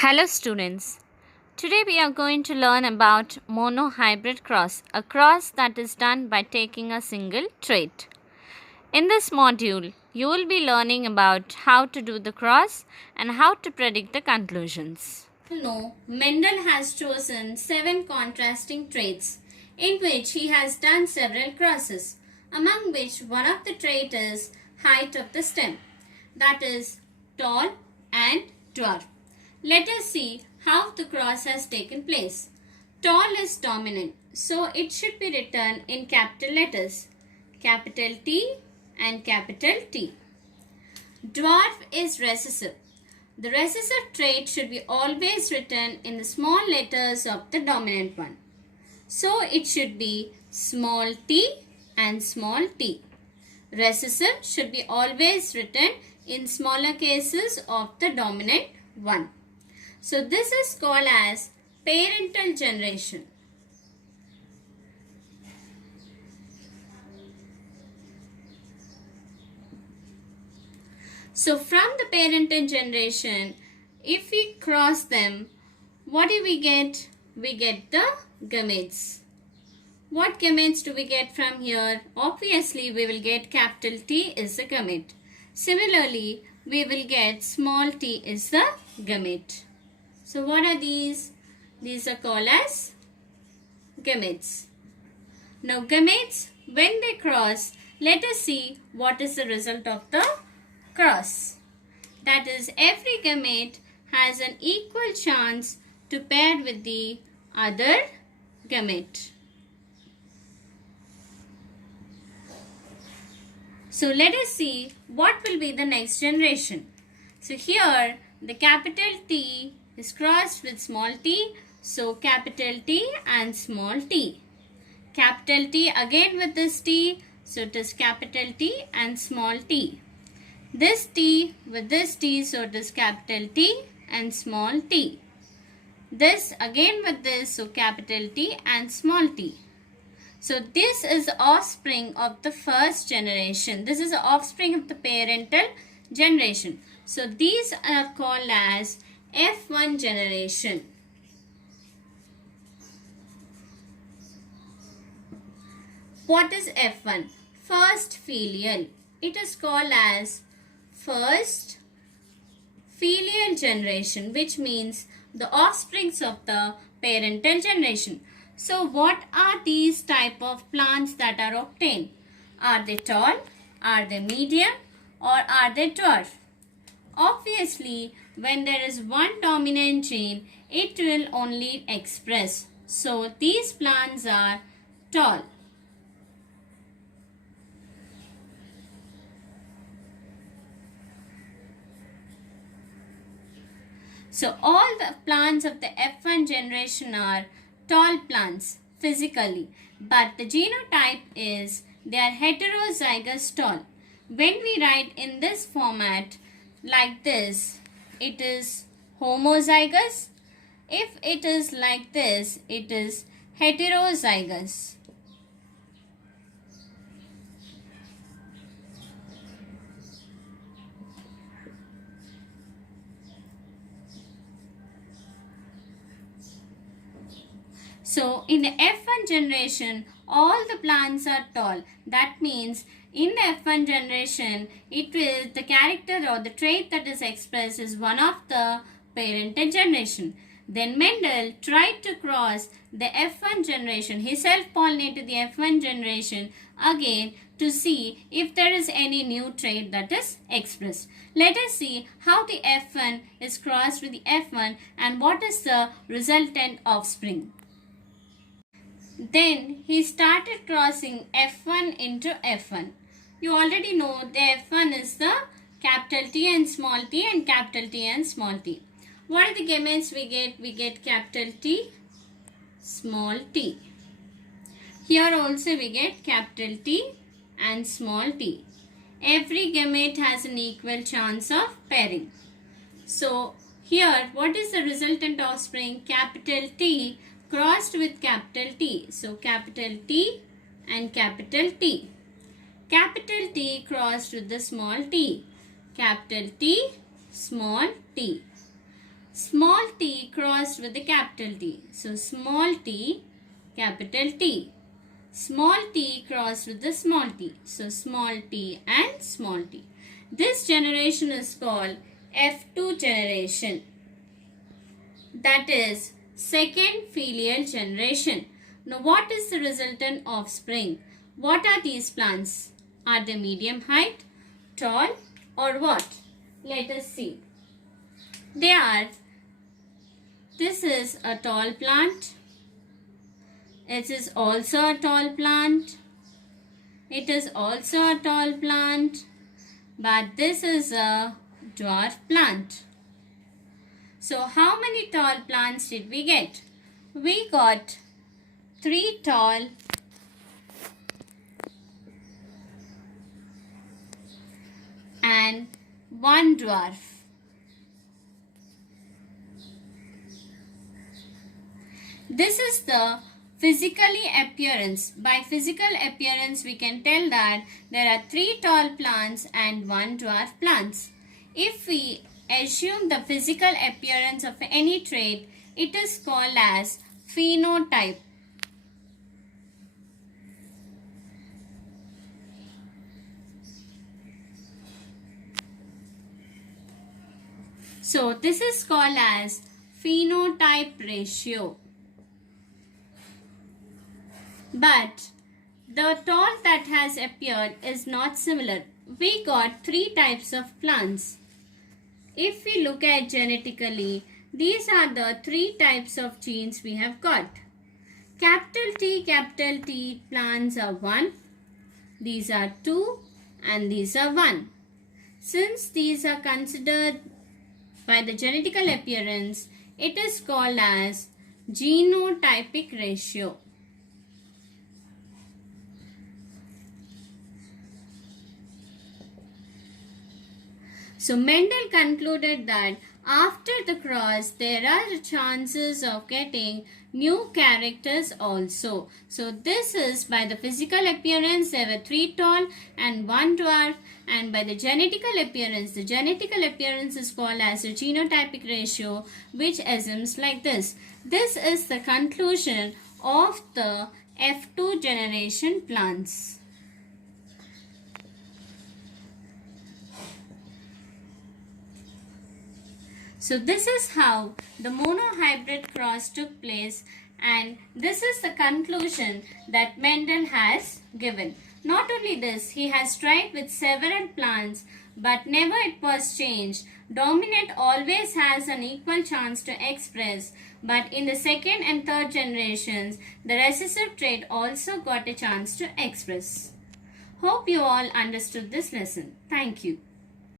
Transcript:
Hello students. Today we are going to learn about monohybrid cross, a cross that is done by taking a single trait. In this module, you will be learning about how to do the cross and how to predict the conclusions. No, Mendel has chosen 7 contrasting traits in which he has done several crosses, among which one of the traits is height of the stem, that is tall and dwarf. Let us see how the cross has taken place. Tall is dominant, so it should be written in capital letters, capital T and capital T. Dwarf is recessive. The recessive trait should be always written in the small letters of the dominant one. So it should be small t and small t. Recessive should be always written in smaller cases of the dominant one. So this is called as parental generation. So from the parental generation, if we cross them, what do we get? We get the gametes. What gametes do we get from here? Obviously, we will get capital T is the gamete. Similarly, we will get small t is the gamete. So what are these? These are called as gametes. Now gametes, when they cross, let us see what is the result of the cross. That is, every gamete has an equal chance to pair with the other gamete. So let us see what will be the next generation. So here the capital T is crossed with small t. So capital T and small t. Capital T again with this t. So it is capital T and small t. This t with this t. So it is capital T and small t. This again with this. So capital T and small t. So this is the offspring of the first generation. This is the offspring of the parental generation. So these are called as F1 generation. What is F1? First filial. It is called as first filial generation, which means the offsprings of the parental generation. So what are these type of plants that are obtained? Are they tall? Are they medium? Or are they dwarf? Obviously, when there is one dominant gene, it will only express. So these plants are tall. So all the plants of the F1 generation are tall plants physically, but the genotype is they are heterozygous tall. When we write in this format like this, it is homozygous. If it is like this, it is heterozygous. So in the F1 generation, all the plants are tall. That means in the F1 generation, it is the character or the trait that is expressed is one of the parental generation. Then Mendel tried to cross the F1 generation. He self-pollinated the F1 generation again to see if there is any new trait that is expressed. Let us see how the F1 is crossed with the F1 and what is the resultant offspring. Then he started crossing F1 into F1. You already know the F1 is the capital T and small t and capital T and small t. What are the gametes we get? We get capital T, small t. Here also we get capital T and small t. Every gamete has an equal chance of pairing. So here what is the resultant offspring? Capital T crossed with capital T. So capital T and capital T. Capital T crossed with the small t. Capital T, small t. Small t crossed with the capital T. So small t, capital T. Small t crossed with the small t. So small t and small t. This generation is called F2 generation. That is second filial generation. Now what is the resultant offspring? What are these plants? Are they medium height, tall, or what? Let us see. This is a tall plant. It is also a tall plant. It is also a tall plant. But this is a dwarf plant. So how many tall plants did we get? We got 3 tall and 1 dwarf. This is the physically appearance. By physical appearance, we can tell that there are 3 tall plants and 1 dwarf plants. If we assume the physical appearance of any trait, it is called as phenotype. So this is called as phenotype ratio. But the tall that has appeared is not similar. We got 3 types of plants. If we look at genetically, these are the 3 types of genes we have got. Capital T plants are 1, these are 2 and these are 1. Since these are considered by the genetical appearance, it is called as genotypic ratio. So Mendel concluded that after the cross, there are chances of getting new characters also. So this is by the physical appearance, there were 3 tall and 1 dwarf, and by the genetical appearance is called as a genotypic ratio, which assumes like this. This is the conclusion of the F2 generation plants. So this is how the monohybrid cross took place, and this is the conclusion that Mendel has given. Not only this, he has tried with several plants, but never it was changed. Dominant always has an equal chance to express, but in the second and third generations, the recessive trait also got a chance to express. Hope you all understood this lesson. Thank you.